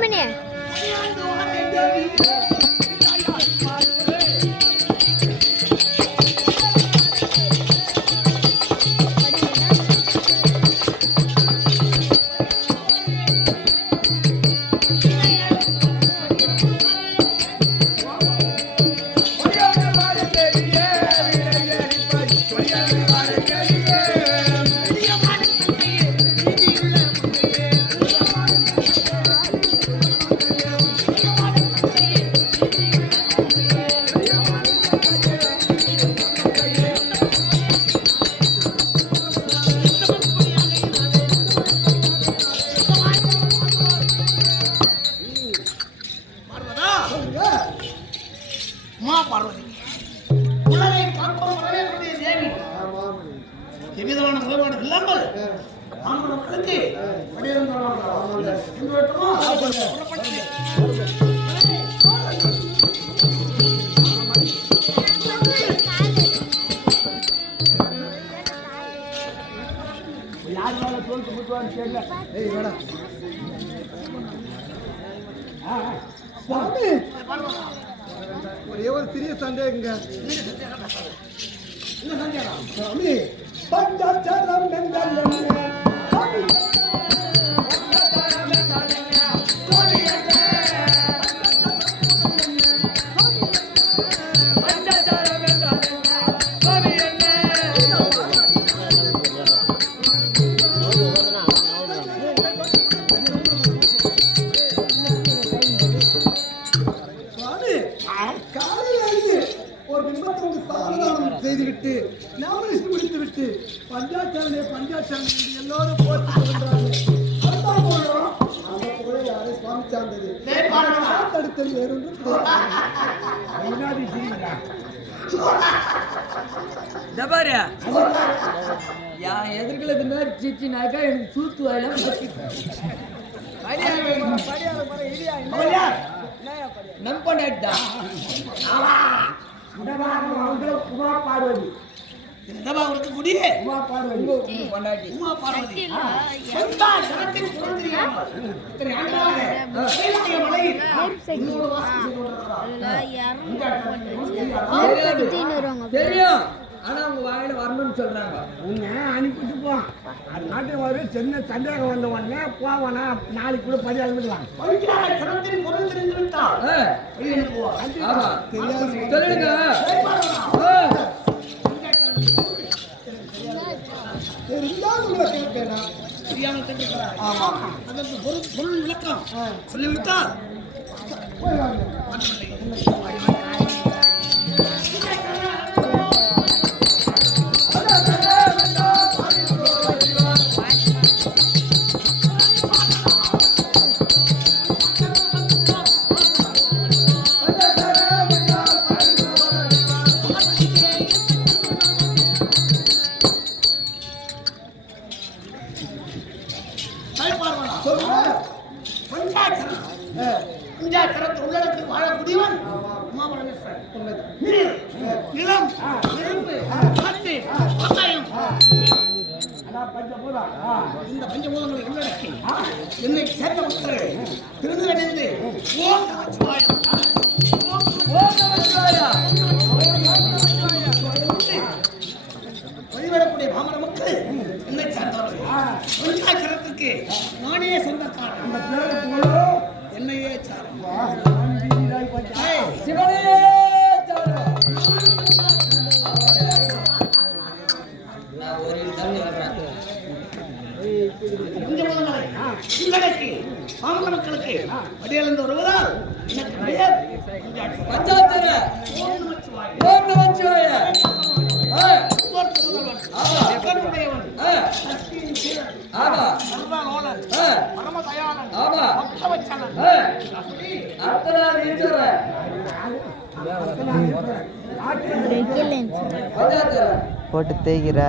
மணி ஒரே ஒரு சிறிய சந்தேகங்க. என்ன சந்தேகம் சுவாமி? பஞ்சாச்சாரம் என்றால் செய்துவிட்டு நாம முடித்துவிட்டு பஞ்சாச்சாரனை பஞ்சாச்சாரனை எல்லோரும் போட்டுறாங்க. சுவாமி சார்ந்தது தடுத்தல் வேறொன்று எதிர்கல மாதிரி சிச்சினாக்கா எனக்கு சூத்து வாயில நம்பண்டாட்டா உமா பார்வதி தெரியும். ஆனா அவங்க வாயில வரணும்னு சொல்றாங்க. அனுப்பிட்டு போ. நாட்டுக்கு வர சின்ன சந்தேகம் வந்த உடனே போவானா நாளைக்கு கூட பரியாளம் சொல்லுங்க. பொருள் விளக்கம் சொல்லிவிட்டால் பஞ்சாட்சரத்து உள்ளடத்தில் வாழக்கூடியவன் நிலம், நெருப்பு, காற்று, ஆகாயம், இந்த பஞ்சபூதங்களை உள்ளடக்கி என்னை சேர்ந்த மக்கள் திருநடைந்து ஓம் நமச்சிவாயம் வழிபடக்கூடிய பாமர மக்கள் என்னை சார்ந்தவர்கள். பஞ்சாட்சரத்துக்கு நானே சொந்தக்காரன். என்னையே சாரும் சிவனே மக்களுக்கு அடியிலிருந்து வருவதால் எனக்கு பெயர் பஞ்சாட்சர ஓம் நமச்சிவாய. ஆமா ஆமா போட்டு தேய்கிற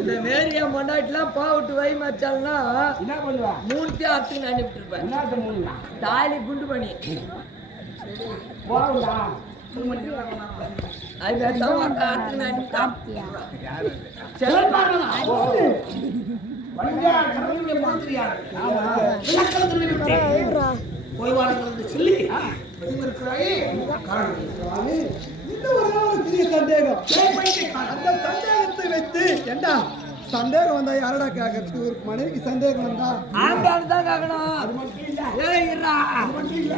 இந்த மேரியா மண்டா பொண்டாட்டிலாம் பாவிட்டு வை மச்சால்னா என்ன பண்ணுவா? மூணுத்தையும் அத்துக்கு நான் விட்டுருப்பேன். என்னத்த மூணுடா? தாலி குண்டு பண்ணி போகுதா? அது தான் அத்துக்கு நான் சொல்லி சந்தேகம் அந்த சந்தேகத்தை வைத்து ஏண்டா சந்தேகம் வந்தா யாரடா கேட்கறது? ஒரு மனைவிக்கு சந்தேகம் வந்தா ஆண்டாடு தான் கேட்கணும். அது மட்டும் இல்ல, ஏய் இருடா. அது மட்டும் இல்ல,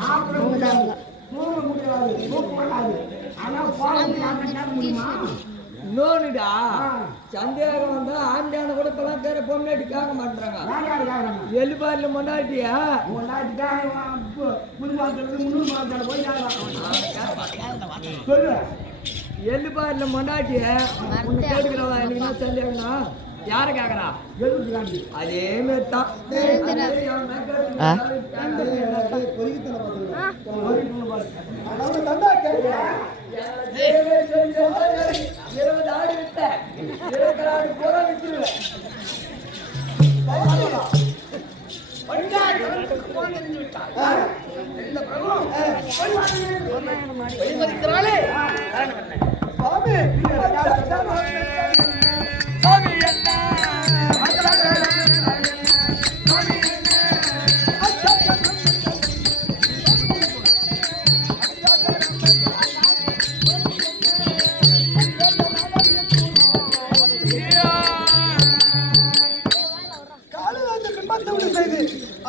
சாப்பிட முடியாது, தூங்க முடியாது, தூக்க மாட்டாது. ஆனா பாவம் கேட்க முடியுமா? இன்னொன்னுடா, சந்தேகம் வந்தா ஆண்டான கூட இப்பெல்லாம் பேர பொண்ணாட்டி கேட்க மாட்டாங்க. யார் யார் கேட்கறாங்க? எலிபாரில் முன்னாடியா உன் நாட்டுக்காக முன்னூறு மாதத்துல போய் சொல்லு. எலிபாரில் முன்னாடிய உன்னை கேட்டுக்கிறவா எனக்கு என்ன சந்தேகம்னா யாரை கேட்கறா? எழுதுக்காண்டி அதே மாதிரி தான். தண்டா கேட்கிறேன். 20 ஆடு விட்ட 20 ஆடு பூரா விட்டுருவேன்.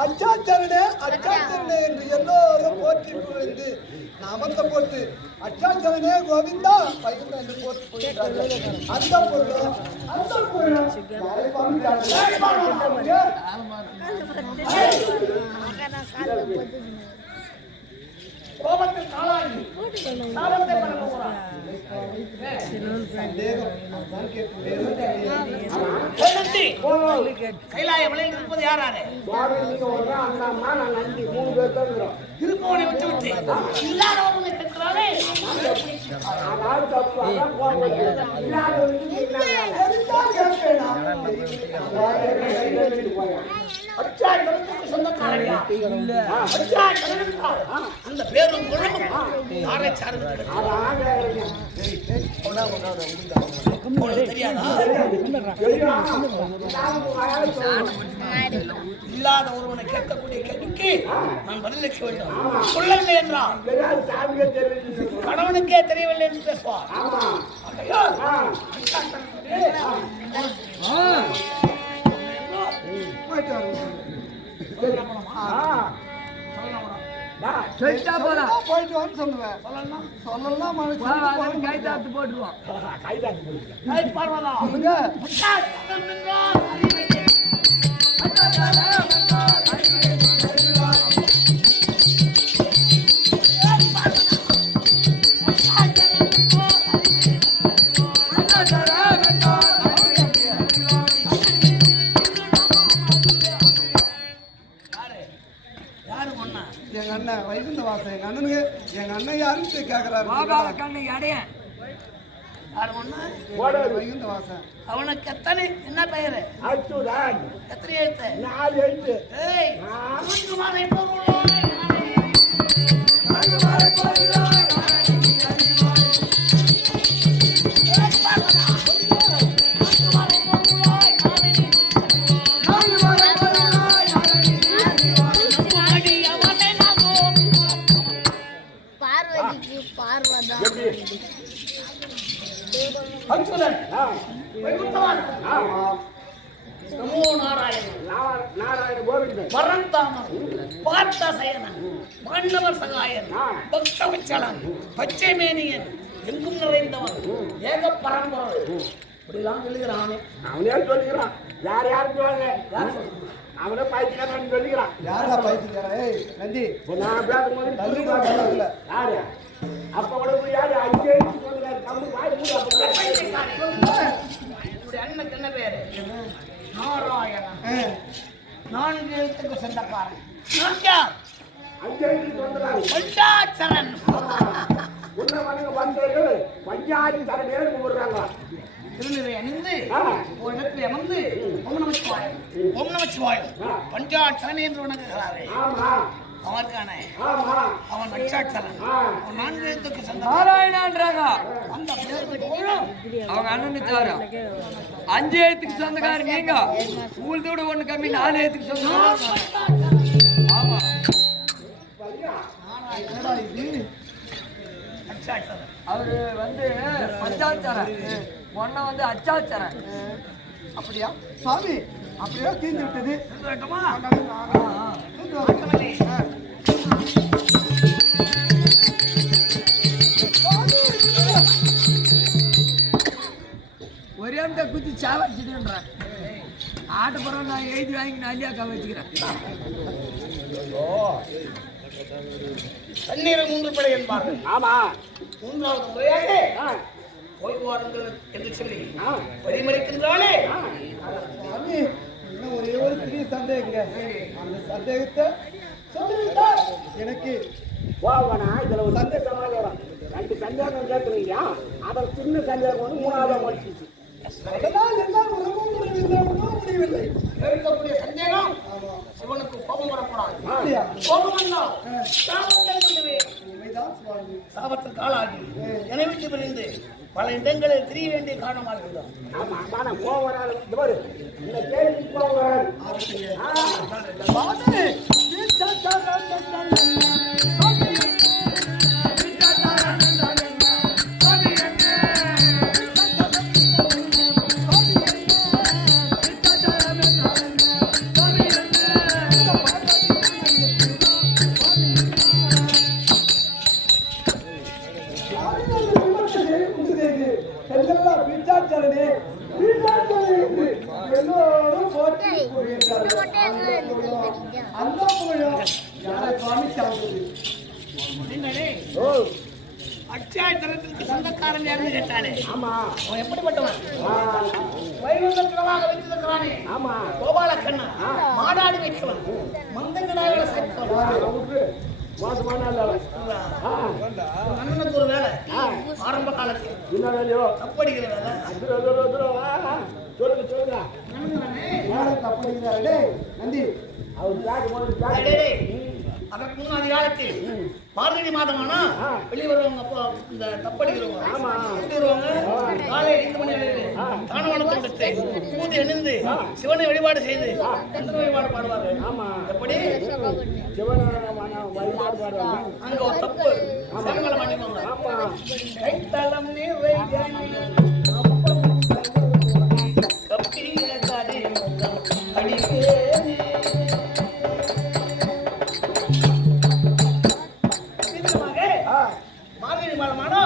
அச்சாச்சரணே அச்சாச்சரணே என்று எல்லோரும் போற்றி புகழ்ந்து நாமத்தை போட்டு அச்சாச்சரணே கோவிந்தா பைகுந்தா என்று போற்றி புகழ்கிறார்கள். அந்த பொருளும் கோபத்தில் காலாகி சாபத்தை பறக்க போறான். கைலாய மலையில் இருப்பது யாராரு? திருப்பவனை விட்டு விட்டு இல்லாதவர்களை கேட்கிறாரே. அந்த பேரும் யாரை சார்ந்து தெரியாதா? இல்லாத ஒருவனை கேட்கக்கூடிய கேள்விக்கு நான் பதிலளிக்க வேண்டும். சொல்லவில்லை என்றால் கணவனுக்கே தெரியவில்லை என்று பேசுவார். போயிட்டு வந்து சொல்லுவேன். சொல்லலாம் கை தாத்து போட்டுருவான். எங்க அண்ணன் வைகுந்த வாசன் எங்க அண்ணனுக்கு எங்க அண்ணன் யாருன்னு கேக்குறாரு. வைகுந்த வாசன் அவனுக்கு எத்தனை என்ன பெயரு? எத்தனை எழுத்து? 4 எழுத்து. நாராயண கோவிந்தன் பாண்டவர் சகாயன் பக்தவச்சலன் பச்சை மேனியன் எங்கும் நிறைந்தவன் ஏக பரம்பரை இப்படிலாம் சொல்லுகிறான். அவனே சொல்லிக்கிறான். யார் யாரும் சொல்லுவாங்க? அவனே பைத்தியக்காரன் சொல்லிக்கிறான். யாரா பைத்தியக்காரன்? ஏய் நந்தி, நான் பேசும்போது தள்ளி போடல. யாரு அப்ப கூட யாரு அங்கே சொல்லுறாரு. கம்மி வாய் மூடு. என்னுடைய அண்ணனுக்கு என்ன பேரு? நாராயணன். 4 எழுத்துக்கு சொந்தக்காரன். அங்கே வந்துறாரு. பஞ்சாட்சரன். உன்ன வந்தவர்கள் பஞ்சாயத்து தர நேரம் போடுறாங்க. திருநிறை அணிந்து ஒரு இடத்தில் அமர்ந்து ஓம் நமச்சிவாயம் பஞ்சாட்சரன் என்று வணங்குகிறார்கள். அவர்கான அவன் அச்சாட்சரன் அவன் 4 எழுத்துக்கு சொந்த நாராயணான்றாங்க. அந்த பேரும் அவங்க அண்ணன் சாரா 5 எழுத்துக்கு சொந்தக்காரர் நீங்க. உங்களுதோட ஒண்ணு கம்மி 4 எழுத்துக்கு சொந்தக்காரர். ஆமா அச்சாட்சரன். அவரு வந்து பஞ்சாட்சரன், ஒன்ன வந்து அச்சாட்சரன். அப்படியா சுவாமி? அப்படியே தீர்ந்து விட்டது. ஒரே அந்த குத்தி சாவா வச்சுட்டுன்றேன். ஆட்டுப்புறம் நான் எழுதி வாங்கி நல்லியாக்கா வச்சுக்கிறேன். தண்ணீரை 3 படை என்பார்கள். ஆமா 3வது முறையாக போய் வாருங்கள் என்று சொல்லி பரிமளிக்கின்றாலே. சாமி இன்னும் ஒரே ஒரு சிறிய சந்தேகங்க. அந்த சந்தேகத்தை சொல்லிவிட்டால் எனக்கு போவனா. இதுல ஒரு சந்தேகமா வரும். 2 சந்தேகம் கேட்குறீங்க. அதில் சின்ன சந்தேகம் வந்து 3வது முடிச்சிச்சு. அதனால் எல்லாம் முடியவில்லை. இருக்கக்கூடிய சந்தேகம் சிவனுக்கு கோபம் வரக்கூடாது. அப்படியா? கோபம் வந்தால் சாபத்தை உண்மைதான் சுவாமி. சாபத்திற்கு ஆளாகி என்னை விட்டு பிரிந்து பல இடங்களில் திரிய வேண்டிய காரணமாக இருந்தோம். ஆமா ஆனா போவரால் இந்த பாரு இந்த கேள்வி போவரால் அச்சாயத்தனத்திற்கு சொந்தக்காரன் யாருன்னு கேட்டானே. ஆமா அவன் எப்படிப்பட்டவன்? வைகுந்தத்திரமாக வைத்திருக்கிறானே. ஆமா கோபாலக்கண்ணா மாடாடி வைக்கவன், மந்தங்கடாக சேர்த்தவன். மோசமான அண்ணனுக்கு ஒரு வேலை ஆரம்ப காலத்தில் என்ன வேலையோ தப்படிக்கிற வேலை. சொல்லுங்க சொல்லுங்க. தப்படிக்கிறாரு நந்தி அவர் அதற்கு முன்னாடி காலத்தில் மார்கழி மாதமானா வெளியே வருவாங்க. அப்போ இந்த தப்படிக்கிறவங்க எப்படி வருவாங்க? காலை 5 மணி அளவில் தானவனத்தை பெற்று பூதி அணிந்து சிவனை வழிபாடு செய்து எந்த வழிபாடு பாடுவார்கள். எப்படி அங்க ஒரு தப்பு சிவங்களை மாட்டிக்குவாங்க. கைத்தளம் நீரை மார்கழி மாதமானா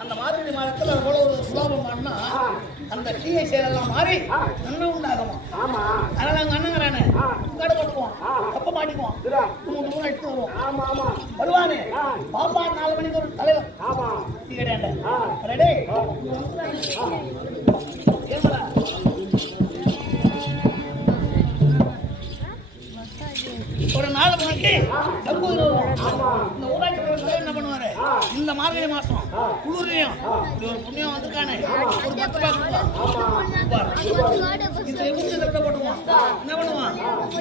அந்த மார்கழி மாதத்தில் அது போல ஒரு சுலாபமானா அந்த தீய செயலெல்லாம் மாறி நன்மை உண்டாகுமா. அதனால அங்க அண்ணங்கிறானே கடை போட்டுக்குவோம், தப்ப மாட்டிக்குவோம், 3 எடுத்து வருவோம். வருவானே பாப்பா 4 மணிக்கு ஒரு தலைவர் டீ கிடையாது. ரெடி ஏமலா ஒரு 4 மணிக்கு தப்பு வருவோம். இந்த ஊராட்சி தலைவர் என்ன பண்ணுவாரு? இந்த மார்கழி மாசம் குளிரையும் இப்படி ஒரு புண்ணியம் வந்திருக்கானே ஒரு 10 ரூபாய் இதை ஊற்றி தட்ட போட்டுவான். என்ன பண்ணுவான்?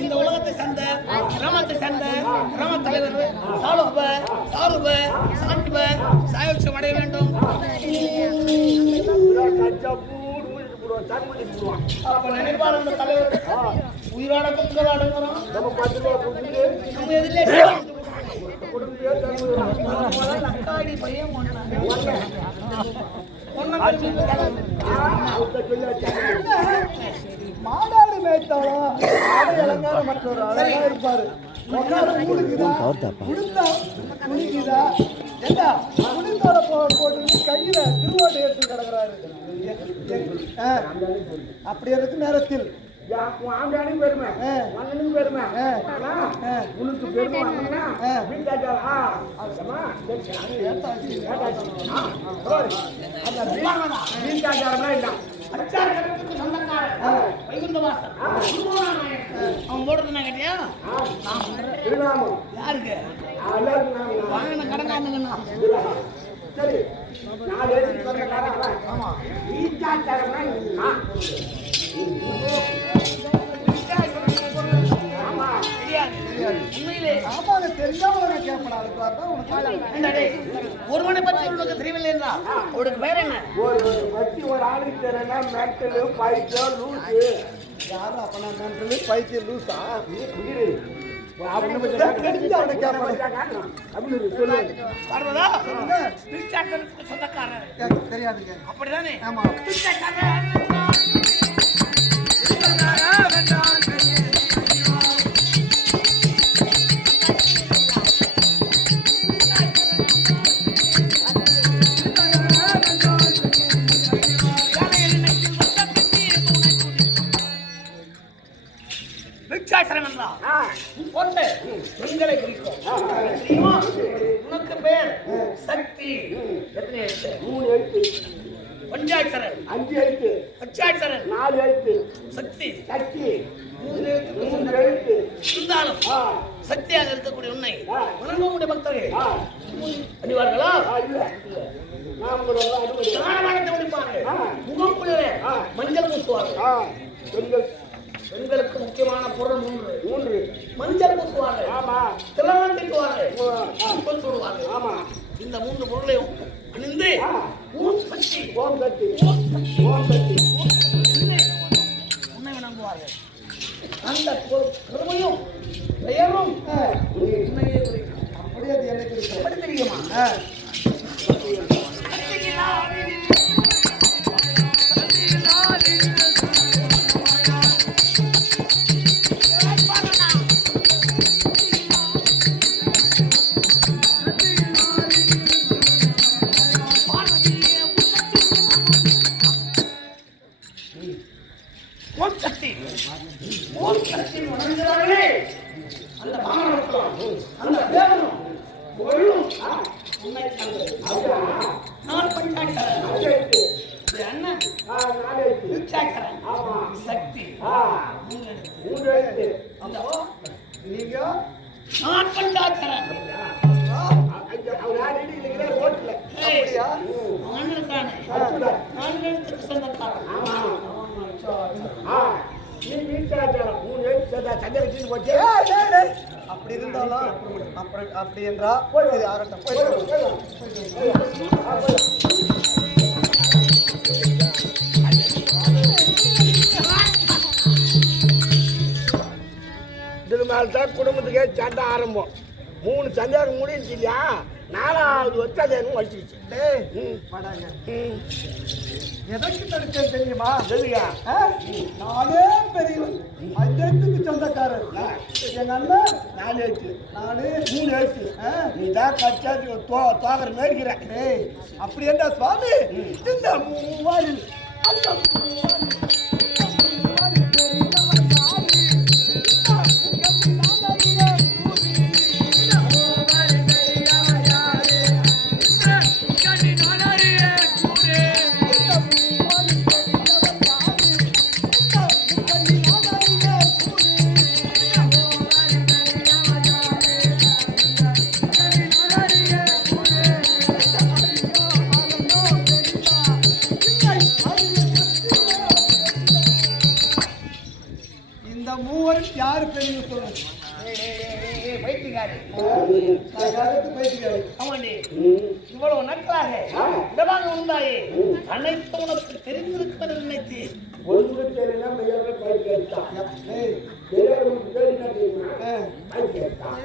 இந்த உலகத்தை சேர்ந்த கிராமத்தை சேர்ந்த கிராம தலைவர் சாலுப சாருப சாண்டுப சாயுட்சம் அடைய வேண்டும். அப்ப நினைப்பார் அந்த தலைவர் உயிராட குத்துறாடுங்கிறோம். நம்ம எதிலே அக்காடி பையன் மாடாடு மேய்த்தாலும் இளங்கார மற்றொரு அழகா இருப்பாரு. போட்டு கையில திருவோட்டை எடுத்து கிடக்குறாரு. அப்படி இருக்கு நேரத்தில் பெருமை பெருமை உனக்கு பெருமை அவன் போடுறது நான் கேட்டியா? யாருக்கு வாங்கின கடங்காந்துங்கண்ணா? சரி நாலு எழுத்துக்கு சொந்தக்காரன். ஆமா. ஈச்சாச்சாரம்னா ஆ. ஆமா. உண்மையிலே ஆமாங்க தெரிஞ்சவங்க கேட்படா அதுக்கு தான் உனக்கு ஒருவனை பற்றி உனக்கு தெரியவில்லை என்றால் அவருக்கு வேற என்ன ஒரு பத்தி ஒரு ஆளுக்கு தெரியல மெட்டலு பைக்கோ லூசு யாரும் அப்ப நான் மென்டலி பைக்கு லூசா அப்படின்னு சொல்லு. பார்வதா பிச்சாட்டருக்கு சொந்தக்காரர் தெரியாதுங்க அப்படிதானே ஆமா பிச்சாட்டக்காரர் பிச்சாட்டரம் என்றால் பொண்ணு பெண்களை குறிக்கும் தெரியுமா? உனக்கு பேர் சக்தி எத்தனை எழுத்து? 3 எழுத்து. பஞ்சாட்சரன் 5 எழுத்து. பஞ்சாட்சரன் 4 எழுத்து. சக்தி சக்தி 3 எழுத்து. இருந்தாலும் ஆ. சக்தியாக இருக்கக்கூடிய உன்னை வணங்கக்கூடிய பக்தர்கள் ஆ. அணிவார்களா? இல்ல. நான் உங்களோட அனுமதி. தானமாக முடிப்பார்கள் ஆ. முகம் குளிர ஆ. மஞ்சள் பூசுவார்கள் ஆ. பெண்கள் பெண்களுக்கு முக்கியமான பொருள் 3 மஞ்சள் பூசுவார்கள் ஆமா. திலகம் தீட்டுவார்கள் ஆ. பொன் சொல்லுவார்கள் ஆமா. இந்த 3 பொருளையும் அணிந்து ஆ. ஓம் சக்தி ஓம் சக்தி. ஓம் சக்தி ஓம் சக்தி. உன்னை வணங்குவார்கள் அந்த கருமையும் பெயரும் உன்னையே குறிக்கும். அப்படியே அது எனக்கு இருக்கு. எப்படி தெரியுமா? ஓம் சக்தி ஓம் சக்தி வணங்குகிறார்களே அந்த மாமனத்தும் அந்த தேவனும் ஒழும் உன்னை சார்ந்தது. நான் பஞ்சாட்சரன் அஞ்சு எழுத்து. இது அண்ணன் 4 எழுத்து. பிச்சாட்சரன் ஆமா. சக்தி ஆ. 3 எழுத்து. 3 எழுத்து. அந்த நீங்க நான் பஞ்சாட்சரன் அவர் யாரு இல்லைங்களே ரோட்ல. அப்படியா ஆண்களுக்கான அச்சுடா. ஆண்களுக்கு சொந்தக்காரன் ஆமா. ஆ. நீ வீட்டாச்சாரம் 3 எழுத்து சேர்த்தா சண்டை வச்சுட்டு போச்சு. ஏய், டேய், டேய். அப்படி இருந்தாலும் அப்படி என்றா சரி ஆகட்டும் இதுக்கு மேல தான் குடும்பத்துக்கே சண்டை ஆரம்பம். 3 சந்தேகம் முடிஞ்சிச்சு இல்லையா? 4வது வச்சாதேன்னு வலிச்சிருச்சு. டேய் படாங்க எதற்கு தடுத்தேன் தெரியுமா சரியா? ஆ? நானே பெரியவன் அஞ்சத்துக்கு சொந்தக்காரர் எங்க அண்ணன் 4 எழுத்து. 4 3 எழுத்து. ஆ? நீ தான் கச்சாச்சு தோகர மேற்கிற. டேய் அப்படி என்றா சுவாமி இந்த மூவாயில் அந்த மூவாயில் பெரியவன் யாரு? இந்த மூவரும் யாரு பெரிய சொல்லுங்க பைத்தியக்காரி பைத்தியக்காரி ஆமாண்டி இவ்வளவு நாட்களாக இடமாக உண்டாயே அனைத்து உனக்கு தெரிந்திருப்பது நினைத்து ஒன்று தெரியல மையாவே பைக் எடுத்தான். ஏய் தெரியாதவனுக்கு தெரியுமா தெரியுமா? பைக் எடுத்தான்.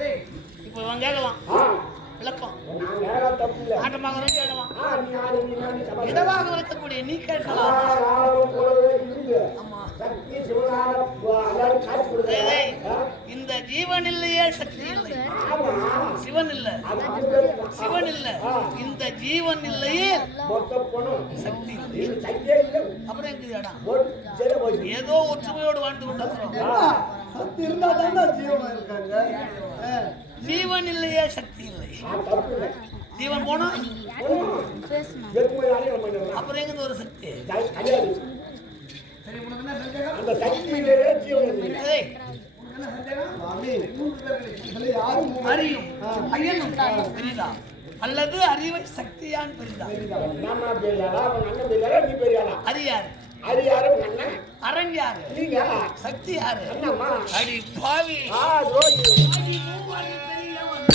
இப்போ இவன் கேட்கலாம் ஆ. விளக்கம் நான் வேற தப்பு இல்லை. ஆட்டமாக கேட்கலாம் ஆ, நீ யாரு? நீ யாரு? சமாளி. இடமாக இருக்கக்கூடிய நீ ஆ, கேட்கலாம் நானும் கூடவே இருந்து. ஆமா சக்தி சிவனார எல்லாரும் காட்சி ஏய், கொடுக்குறேன். இந்த ஜீவன் இல்லையே சக்தி இல்லை ஆமா. சிவன் இல்ல அது அப்படிதான். சிவன் இல்ல இந்த ஜீவன் இல்லையே மொத்த பணம். சக்தி இல்லை இது சக்தியே இல்லை. அப்புறம் எங்க இடம் போட்டு சரி போச்சு. ஏதோ ஒற்றுமையோடு வாழ்ந்து கொண்டிருக்கிறோம் ஆ. சத்து இருந்தா தான் ஜீவனா இருக்காங்க ஜீவன் இல்லையே சக்தி இல்லை நான் தப்பு இல்லை. ஜீவன் போனா எதுவுமே அறியணும் பண்ணுவேன். அப்புறம் எங்க ஒரு சக்தி கிடையாது. அந்த சக்தியிலே ஜீவன் இருக்கு. ஏய், சுவாமி இதுல யாரும் அறியும் ஐயனும் தெரியுதா அல்லது அறிவை சக்தியான் பெரிதா? நம்ம பெரியாளா, அவன் அண்ணன் பெரியாளா, நீ பெரியாளா? அது யாரு? அது யாரு? அண்ணன். அரண் யாரு? நீங்க. சக்தி யாரு? அண்ணம்மா. அடி பாவி. ரோஜி. அடி மூவாரி பெரியவன்.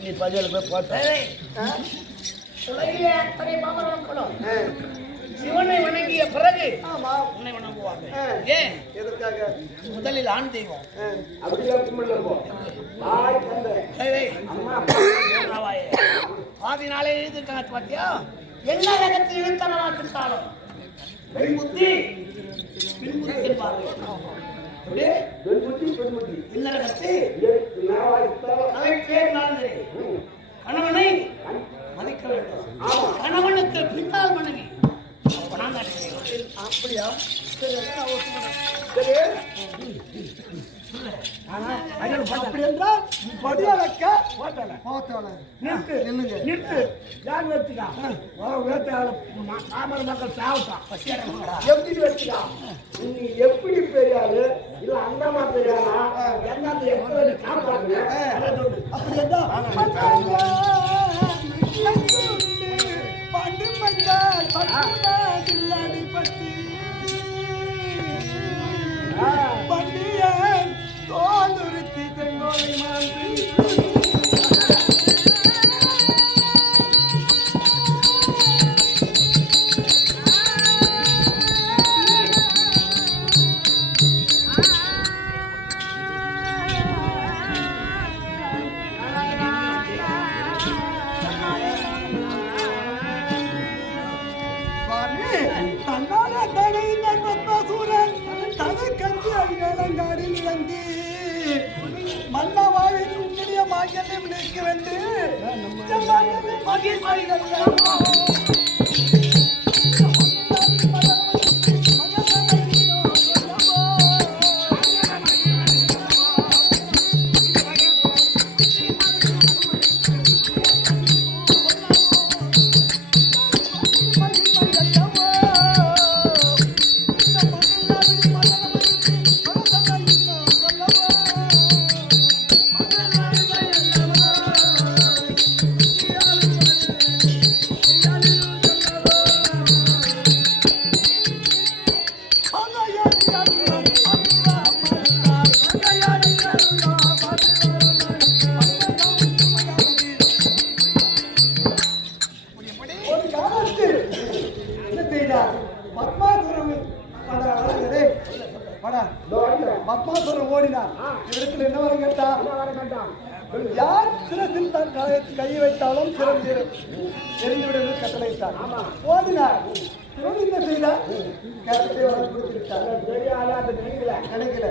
நீ பதில் போய் போட்ட. உலகிலே அத்தனை பாமரர்களும் சிவனை வணங்கிய பிறகு உன்னை வணங்குவார்கள். ஏன்? எதற்காக? முதலில் ஆண் தெய்வம். அப்படியே கும்பிடல போ. தாய் தந்தை அம்மா பாதி நாளே எழுதிருக்காங்க பாத்தியா? என்ன ரகத்தில் இழுத்தனவா இருந்தாலும் பெண் புத்தி என்பார்கள். கணவனை மதிக்க வேண்டும். கணவனுக்கு பின்னால் மனைவி. அப்படியா? சரி, அப்படி என்றால் படியாலக்க நிறுத்து. யார் வச்சுக்கா? பாமர மக்கள் சாப்பிட்டான். எப்படி வச்சுக்கா? நீ எப்படி பெரியாரு? இல்ல அந்தமா பெரியாரா? என்ன எப்படி காப்பாடுங்க? அப்படி என்றால் பண்டு மஞ்சால் பல்லாடி பட்டி பண்டியன் தோலுறுத்தி தெங்கோலை மாற்றி மன்னவாழில் உன்னுடைய மாங்கல்யம் நிற்க வேண்டும். பத்மாசுரன் ஓடினார். இடத்துல என்ன வரம் கேட்டான்? யார் சிரத்தில் தான் கையை வைத்தாலும் சிரம் தெரிந்துவிடுவது கட்டளையிட்டார். ஓடினார். என்ன செய்தார்? கேரளத்தை வரம் கொடுத்திருக்கார். நினைக்கல.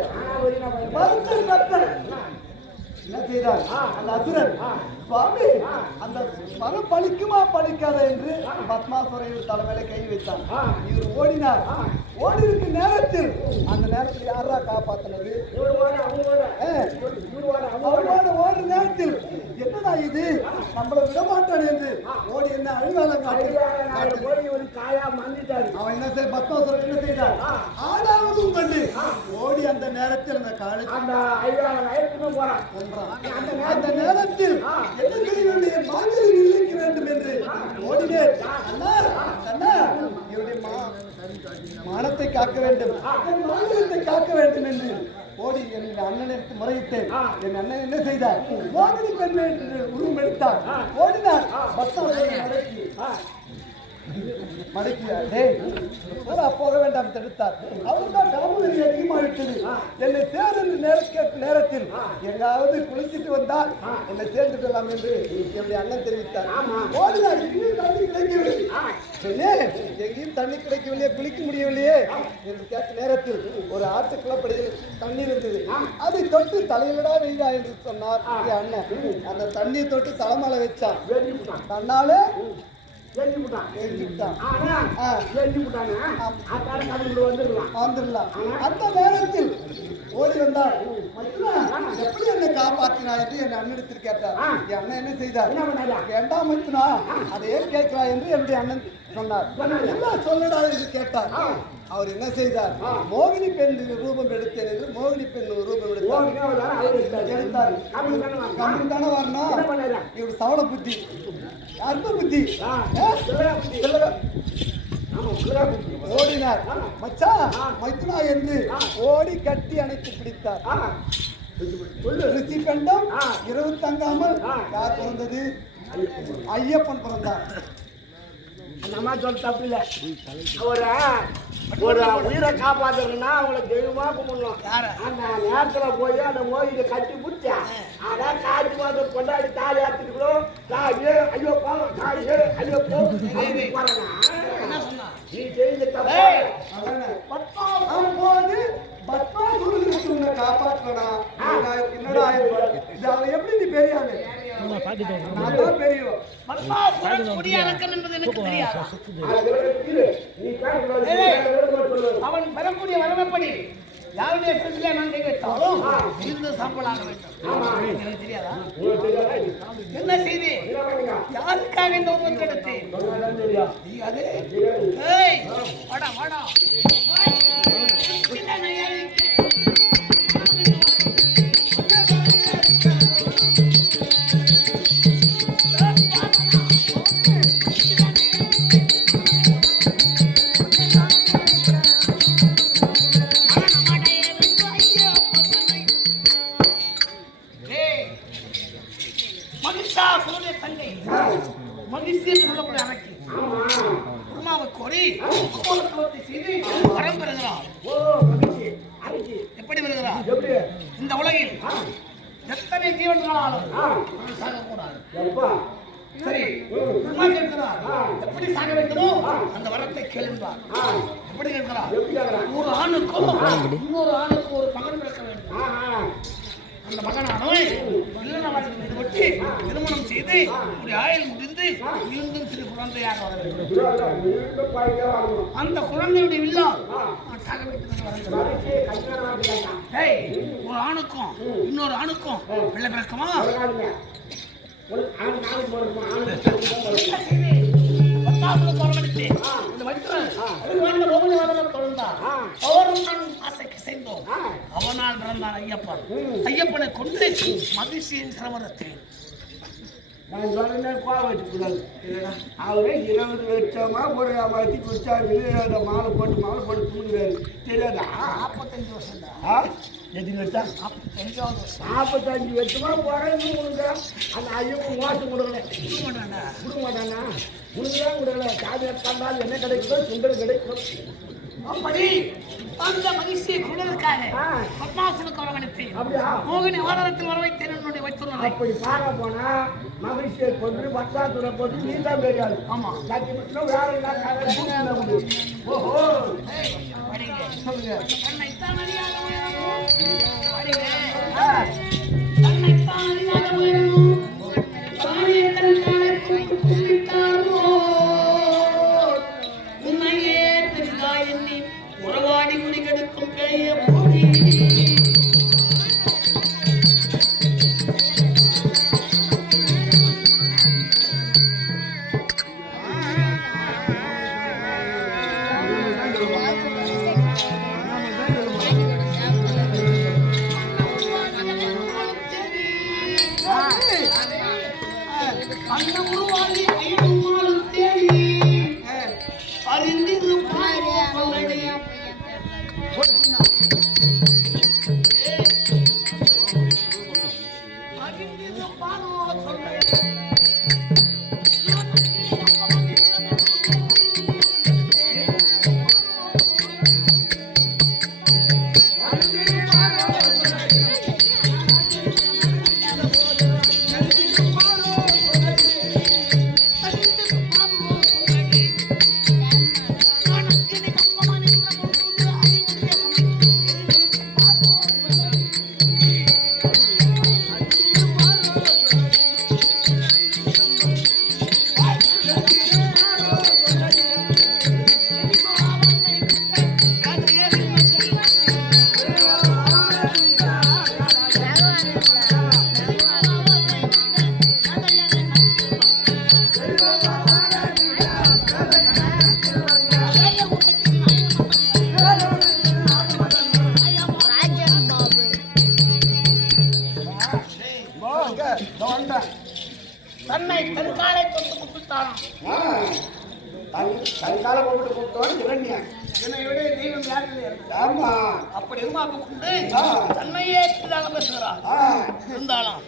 என்ன செய்தார்? அந்த அசுரன் சுவாமி அந்த மரம் பழிக்குமா பழிக்காத என்று பத்மாசுரன் தலைமையில கை வைத்தான். இவர் ஓடினார். ஓடி இருக்கு நேரத்தில் அந்த நேரத்தில் யாரா காப்பாத்தினது? அவரோட ஓடுற நேரத்தில் என்னடா இது நம்மள விடமாட்டான் என்று ஓடி என்ன அழுகாலம் அவன் என்ன செய்ய பத்மாசுரன் என்ன செய்தார்? ஆடாவதும் கண்டு ஓடி அந்த நேரத்தில் அந்த அந்த நேரத்தில் என்ன செய்ய வேண்டிய மாங்கல்யம் இருக்க வேண்டும் என்று ஓடினேன். இவருடைய மானத்தை காக்க வேண்டும், மாங்கல்யத்தை காக்க வேண்டும் என்று ஓடி என் அண்ணனுக்கு முறையிட்டேன். என் அண்ணன் என்ன செய்தார்? மோகினி பெண்ணை என்று உருவம் எடுத்தார். ஓடினார். பத்மாசுரனை அடக்கி மடக்கியா டேய் போக வேண்டாம் தடுத்தார். அவர்தான் காமவெறி அதிகமாகிட்டது. என்னை சேர்ந்து நேரத்தில் எங்காவது குளிச்சுட்டு வந்தால் என்னை சேர்ந்து கொள்ளலாம் என்று என்னுடைய அண்ணன் தெரிவித்தார். ஓடினார். தண்ணி கிடைக்கவில்லை. எங்கேயும் தண்ணி கிடைக்கவில்லையே, குளிக்க முடியவில்லையே என்று கேட்ட நேரத்தில் ஒரு ஆட்டு குளப்படியில் தண்ணீர் இருந்தது. அதை தொட்டு தலையிலடா வெய்யா என்று சொன்னார் என் அண்ணன். அந்த தண்ணியை தொட்டு தலைமலை வச்சான். தன்னாலே அந்த நேரத்தில் ஓடி வந்தார். எப்படி என்னை காப்பாற்றினார் என்று என் அண்ணனிடத்தில் கேட்டார். என் அண்ணன் என்ன செய்தார்? வேண்டாம் மைத்துனா, அதை ஏன் கேட்கிறாய் என்று என்னுடைய அண்ணன் சொன்னார். என்ன சொல்லடா என்று கேட்டார். அவர் என்ன செய்தார்? மோகினி பெண் ரூபம் எடுத்தேன் என்று மோகினி பெண் ரூபம் எடுத்தார். கம்மி தானே வரணும். இவர் சவள புத்தி, அற்ப புத்தி. ஓடினார். மச்சான் மைத்துனா என்று ஓடி கட்டி அணைத்து பிடித்தார். ரிஷி கண்டம் இரவு தங்காமல் யார் பிறந்தது? ஐயப்பன் பிறந்தார். அந்த அம்மா சொல்ல தப்பு இல்லை. ஒரு உயிரை காப்பாற்றணும்னா அவங்கள தெய்வமா கும்பிடணும். அந்த நேரத்தில் போய் அந்த மோதியை கட்டி பிடிச்சா அதான் காட்சி மாதம் கொண்டாடி தாலி ஆத்திருக்கிறோம். தாயே ஐயோ போவோம், தாயே ஐயோ போவோம். நீ செய்த தப்பு. காப்பாற்றனா என்னடா எப்படி நீ பெரியாங்க? நான் பெரியவன். அவன் பெறக்கூடிய வரவப்படி யாருடைய பிரச்சனை நான் கை வைத்தாலும் இருந்து சாம்பலாக வேண்டும். எனக்கு தெரியாதா? என்ன செய்தி? யாருக்காக இந்த ஒப்பந்தம் எடுத்தேன்? வாடா வாடா எப்படி வருகிறார்? இந்த உலகில் எத்தனை ஜீவன்களாலும் சாகக்கூடாது. சரி, எப்படி சாக வேண்டுமோ அந்த வரத்தை கேள்வார். எப்படி கேட்கிறார்? ஒரு ஆணுக்கும் இன்னொரு ஆணுக்கும் ஒரு மகன் பிறக்க வேண்டும். அந்த மகனானவன் வெட்டி திருமணம் செய்து ஒரு ஆயுள் முடிந்து மீண்டும் சிறு குழந்தையாக வர வேண்டும். அந்த குழந்தையுடைய வில்லால் சாக வேண்டும். ஒரு ஆணுக்கும் இன்னொரு ஆணுக்கும் பிள்ளை பிறக்குமா? அவனால் பிறந்தார் ஐயப்பன். ஐயப்பனை கொண்டு மகிழ்ச்சியின் சிரமத்தை நான் சொன்னேன். கோவம் வச்சுக்கூடாது. அவரே 20 லட்சமா ஒரு வச்சு குடிச்சா அந்த மாலை போட்டு தூங்குறாரு. தெரியாதா? 45 வருஷம் தான். எத்தனை லட்சம்? 45 வருஷம். 45 வருஷமா போறேன்னு கொடுங்க. அந்த ஐயப்பன் மோசம் கொடுக்கல. கொடுக்க மாட்டானா? உனக்குதான் கொடுக்கல. காது எடுத்தால் என்ன கிடைக்கும்? சுண்டல் கிடைக்கும். அப்படி அந்த மகிழ்ச்சியை கொள்வதற்காக பத்மாசனுக்கு வரவழைத்தேன். மோகினி ஆதாரத்தில் வர வைத்தேன் என்னுடைய வைத்துள்ளேன். அப்படி பார்க்க போனா மகிழ்ச்சியை கொண்டு பத்தாத்துல போட்டு நீ தான் தெரியாது. ஆமா, வேற என்ன? ஓஹோ, தன்னைத்தான் அறியாத உறவாடி குடிகெடுக்கும் பெரிய பொடி. அந்த உருவாடி ஐயம்மாளும் தேடி அறிந்திரு சொல்லடி. அறிந்திரு பாலோ சொல்லடி. தன்னை தற்காலை கொண்டு கூப்பிட்டான். தற்கால கூப்பிட்டு இரண்யன் என்னை விட தெய்வம் யாரும் இல்லை. ஆமா அப்படி எதிர்பார்க்க கொண்டு தன்னையே இப்படிதாக பேசுகிறார். இருந்தாலும்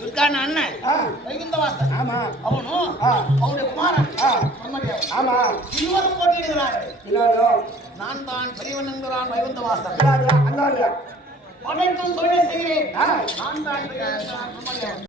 இருக்கான அண்ணன் வைகுந்த வாசன், ஆமா அவனும் அவனுடைய குமாரன் பிரம்மதேவன். ஆமா இருவரும் போட்டியிடுகிறார்கள். எல்லாரும் நான் தான் பெரியவன் என்கிறான் வைகுந்த வாசன். அல்லாத படைக்கும் தொழிலை செய்கிறேன். நான் தான் பெரியவன் என்கிறான் பிரம்மதேவன்.